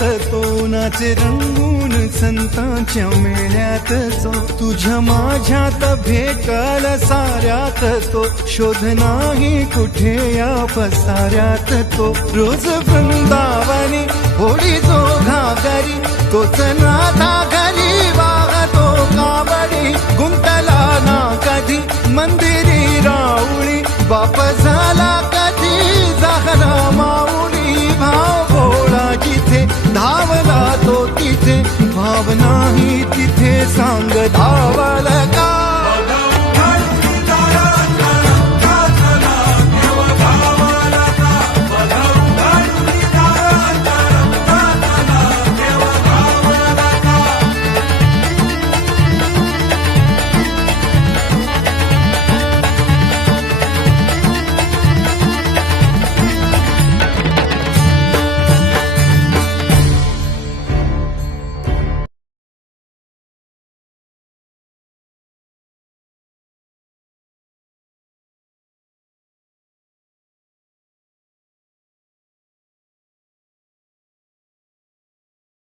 तो नाचे रंगून संतांच्या मेळ्यात तो. तुझ्या माझ्यात भेटल साऱ्यात तो. शोध नाही कुठे या पसाऱ्यात तो. रोज वृंदावनी होळी जो घागरी तोच नाथा घरी वाहतो काबडी गुंतला ना कधी मंदिरी राऊळी बाप